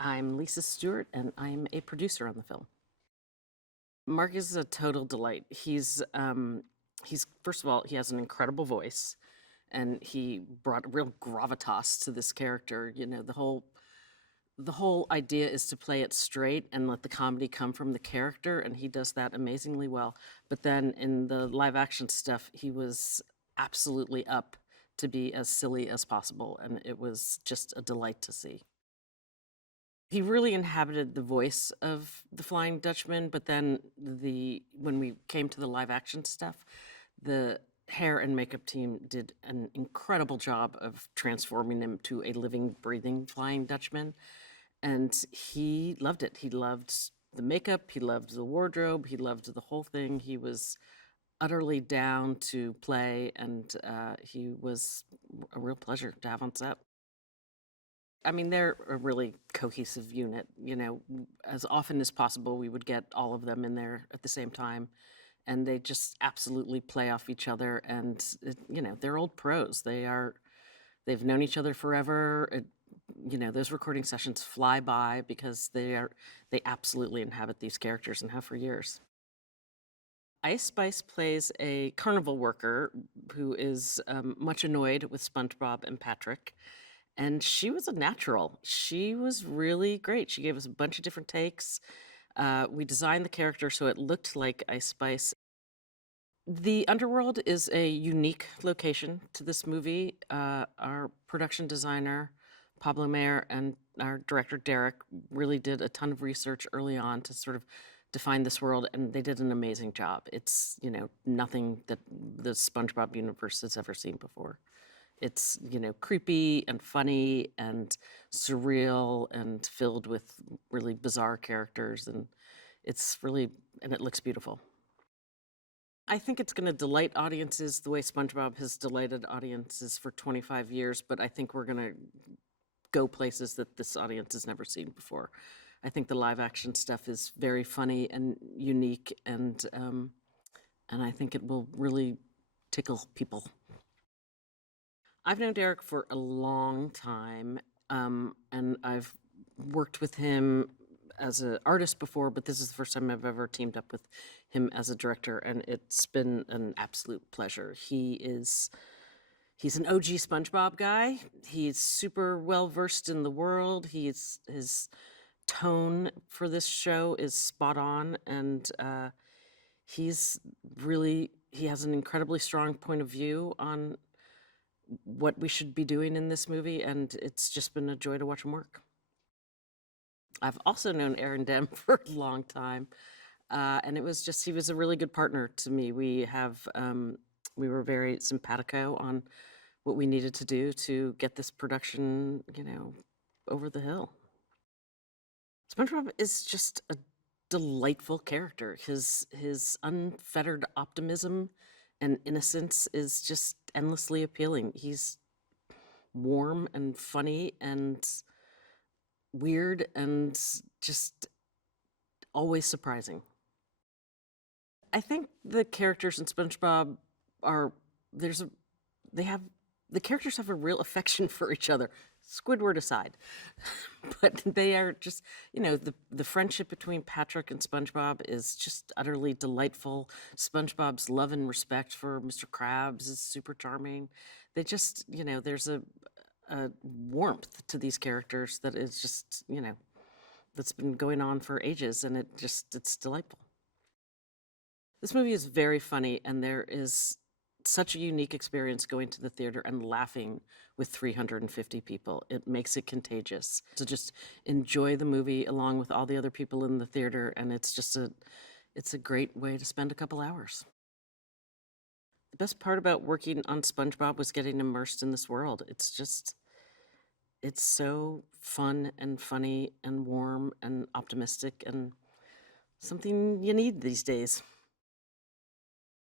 I'm Lisa Stewart, and I'm a producer on the film. Mark is a total delight. He's first of all, he has an incredible voice, and he brought real gravitas to this character. You know, the whole idea is to play it straight and let the comedy come from the character, and he does that amazingly well. But then in the live action stuff, he was absolutely up to be as silly as possible, and it was just a delight to see. He really inhabited the voice of the Flying Dutchman, but then when we came to the live action stuff, the hair and makeup team did an incredible job of transforming him to a living, breathing Flying Dutchman. And he loved it. He loved the makeup, he loved the wardrobe, he loved the whole thing. He was utterly down to play, and he was a real pleasure to have on set. I mean, they're a really cohesive unit. You know, as often as possible, we would get all of them in there at the same time, and they just absolutely play off each other. And you know, they're old pros. They've known each other forever. You know, those recording sessions fly by because they absolutely inhabit these characters and have for years. Ice Spice plays a carnival worker who is much annoyed with SpongeBob and Patrick. And she was a natural. She was really great. She gave us a bunch of different takes. We designed the character so it looked like Ice Spice. The underworld is a unique location to this movie. Our production designer, Pablo Mayer, and our director, Derek, really did a ton of research early on to sort of define this world, and they did an amazing job. It's, you know, nothing that the SpongeBob universe has ever seen before. It's, you know, creepy and funny and surreal and filled with really bizarre characters, and it looks beautiful. I think it's going to delight audiences the way SpongeBob has delighted audiences for 25 years, but I think we're going to go places that this audience has never seen before. I think the live action stuff is very funny and unique, and I think it will really tickle people. I've known Derek for a long time, and I've worked with him as an artist before, but this is the first time I've ever teamed up with him as a director, and it's been an absolute pleasure. He's an OG SpongeBob guy. He's super well versed in the world. His tone for this show is spot on, and he has an incredibly strong point of view on what we should be doing in this movie, and it's just been a joy to watch him work. I've also known Aaron Dem for a long time, and he was a really good partner to me. We were very simpatico on what we needed to do to get this production, you know, over the hill. SpongeBob is just a delightful character. His unfettered optimism and innocence is just endlessly appealing. He's warm and funny and weird and just always surprising. I think the characters in SpongeBob the characters have a real affection for each other, Squidward aside. But they are just, you know, the friendship between Patrick and SpongeBob is just utterly delightful. SpongeBob's love and respect for Mr. Krabs is super charming. They just, you know, there's a warmth to these characters that is just, you know, that's been going on for ages, and it's delightful. This movie is very funny, and there is such a unique experience going to the theater and laughing with 350 people. It makes it contagious. So just enjoy the movie along with all the other people in the theater, and it's a great way to spend a couple hours. The best part about working on SpongeBob was getting immersed in this world. It's so fun and funny and warm and optimistic and something you need these days.